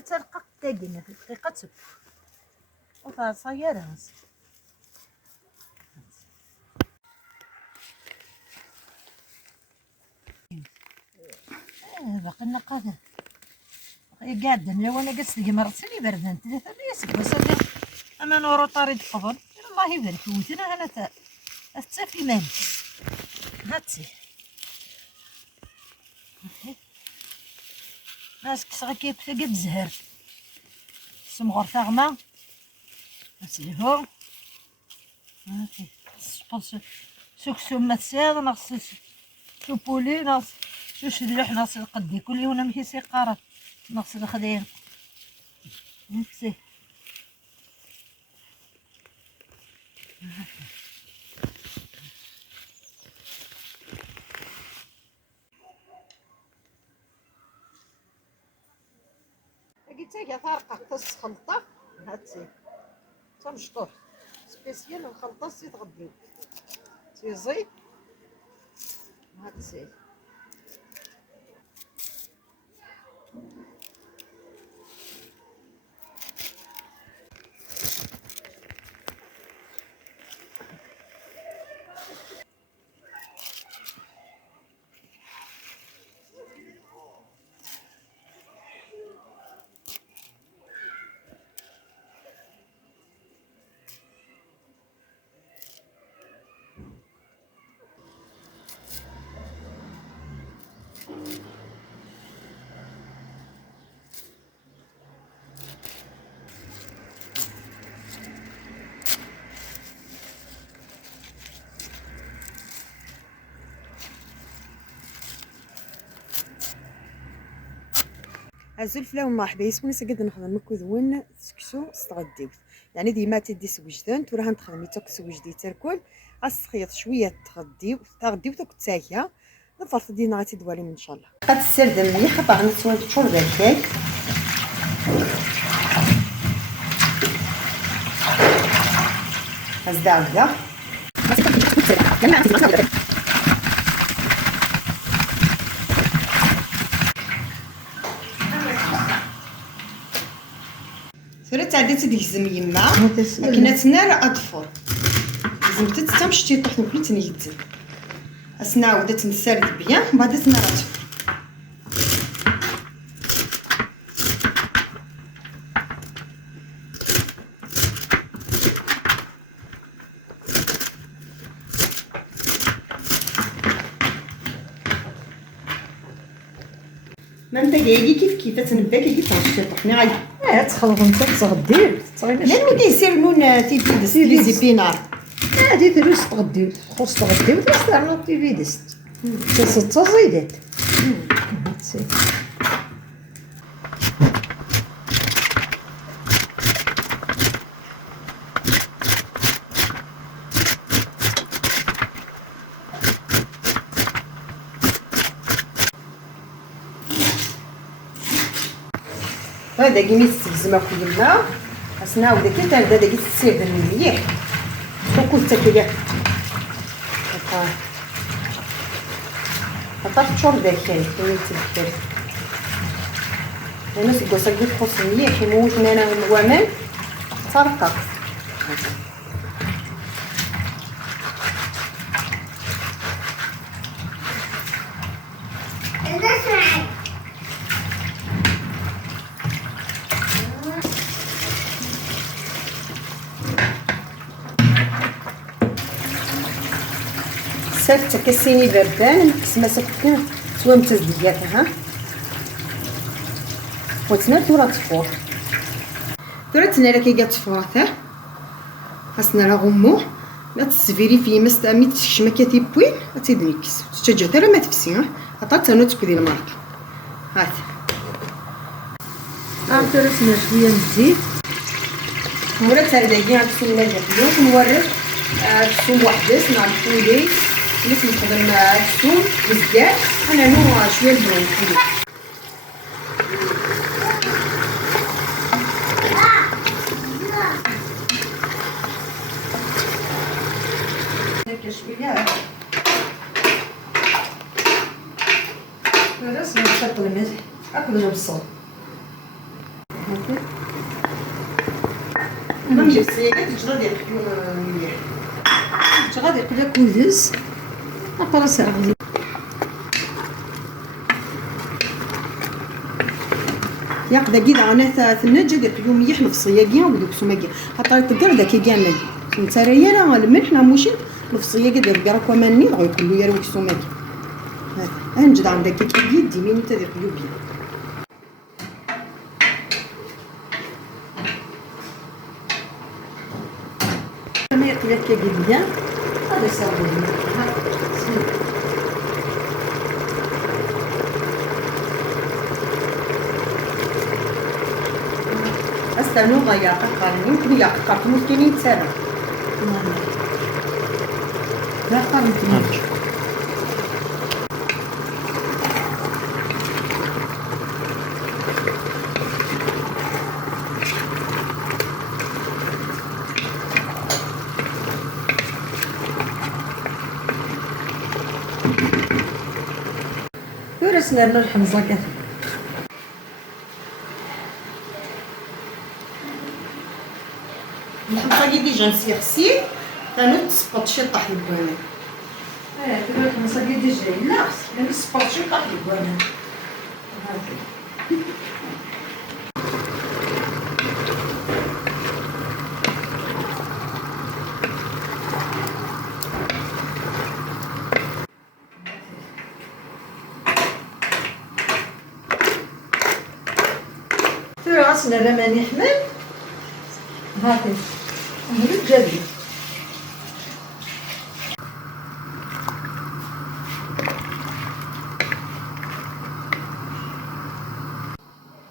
انا تلقى تاقينا في دقيقه تسك وصايره باقي نقاده قاعده لا وانا قصت لي مرتين بردان 3 سباس انا نورو طريد قبل الله يبارك وثنا انا في مان هاتي ناس كسغا كيف قد زهر سمغر ثغمة هاتي هو هاتي سبونس سكسو مساد ناقص شوبولي ناقص شوش اللوح ناقص القدي كل يوم ماشي سيقارة ناقص الخدير هاتي قلت لك فرقة الخلطة هاتي تمشطوح سبيسيال الخلطة تغديو تيزي هاتي الزلفله ومرحبا يسموني سقد نخدم كذون سكسو استغديوت يعني ديما تدي سوجدان تورا نخدم تاك سوجدي تركل غسخيط شويه تغديو تاك تاكيا نفرط دينا غاتي دوالي ان شاء الله قد السرد مليح باغي نسوي تشور داكاي ازدعدا ثلاث تعديت تهزم يما لكن تنار اطفال لازم تتمشي تطيح كل تنيدز اسنا عاودة تنسرد بيان بعد تنار اطفال ما انت جاي كيف تنباك كيف تنشطحني غادي تخلط انت تغدي لا ملي يصير نون تيفيدس لي زيبينار هادي دروس تغدي خص تغدي وتستعمل تيفيدس تزيدات هاتي هذا كي ميستلزم اكل الماء خاصنا عاود كي تبدا داك السير مليح وكل تاكل هطا تشور داكاي كيما تذكر انا سكوسا كي تخص مليح يموت انا الوامل ترقق سالت كاسيني بردان كسما سكتنا سوا متزدياتها وتنا تورا تفور تورا تنا كي جات تفوراته خاصنا لا غمو لا تسفيري في مستامي تشما كتيبوين تيدنيكس تشجع ترى ما تفسي عطا تانو تكدي المارك هات تورا تنا شويه من الزيت مورا ترداكي غتسنى جاتيو نورد الثوم وحدس مع الفولي اللي تنخدم الثوم والزيت انا نوع شويه البرونكولي هكا شويه خلاص نشطب الملح اكل نبصل نمشي السياقات تجرد يقلون مليح. غادي يقلا كوزز اقرا غزي ياقدا كيدا انا ثنجا يقلو مليح نفصيه كيا ودوك سماكي خاطر تقدر داك كامل نتا راه راه الملح راه موشي نفصيه كدا كراكوا ماني غيكلو يا روك سماكي هذا نجد عندك كي يدي مين نتا يقلو بيا ما يقلا كيديا هذا صافي استنو غيا قرني ويا قرطمو كاين يتسرع لا قرنت ورسنا لنا الحمصه كثر الحمصه كي ديجا نسيغسي ثانو تسقط شي طاح البوانه دابا الحمصه كي ديجا لا خصك نسبط شي طاح البوانا راسنا رماني حمل هاكي نريد جدي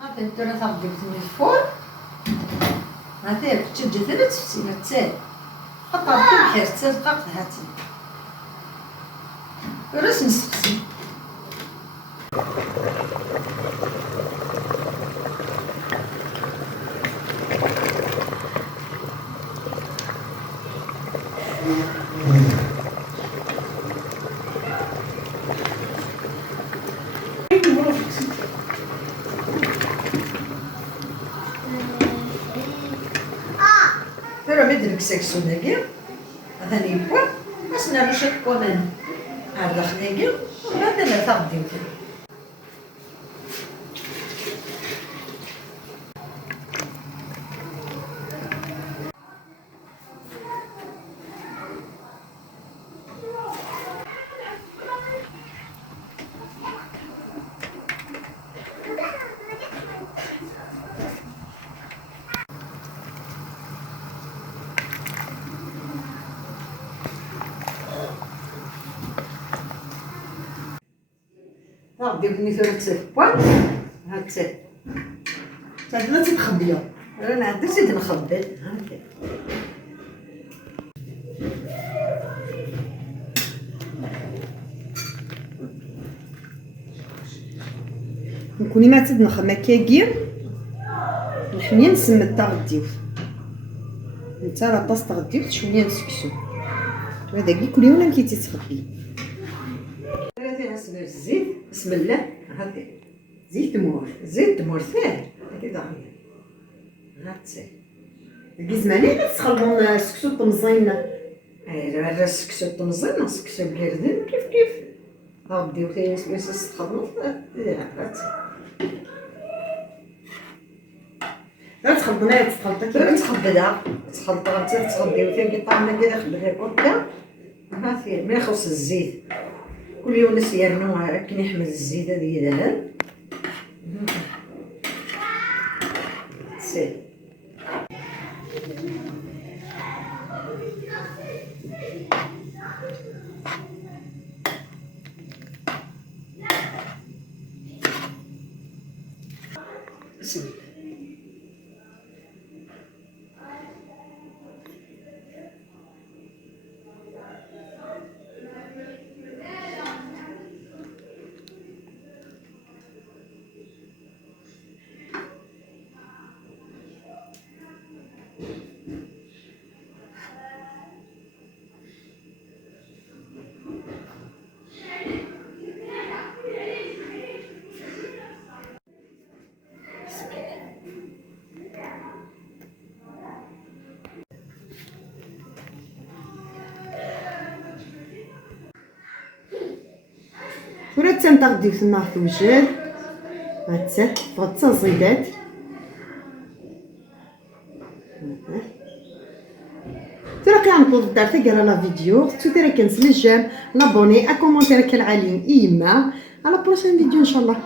هاكي نتورا تاخدي في الفور هاكي تجي ثلاث تفسينا تسال خاطر بحير تلقاق هاتي راس نسقسي ترى مدرك سكسوناكي هذا يبوا بس نعرف شكو من هذا خناقي وهذا لا تقدم غادي مثلا تسبوا هاد لا تتخبيو انا عندي زيد نخبي هاكا نكوني ما تد نخمه كاكير الحميه نسمد تاع غديوف نتا راه طاس تاع غديوف شويه نسكسو هذا كي كل يوم كي تتخبي ثلاثة نسمر الزيت بسم الله هاكا زيت مور فيه هكذا هاتسي كي زماني تخلطوا سكسو طمزين راه سكسو طمزين سكسو بكردين كيف غاديو ثاني سميس تخلط لا تخلطنا تخبدها تخلطها تخبديو ثاني كي طعمنا كذا خبزها كوكا هاكي ما يخص الزيت كل يوم ناس يرنوا كي يحمل الزيت هذا يدهن سي بسم الله تنتغديو ثنا توجد غتا زيدات ترى كنطلب الدار تقرا لا فيديو تدير كنسل الجيم لابوني كومونتير كالعالم ايما على بروشين فيديو ان شاء الله.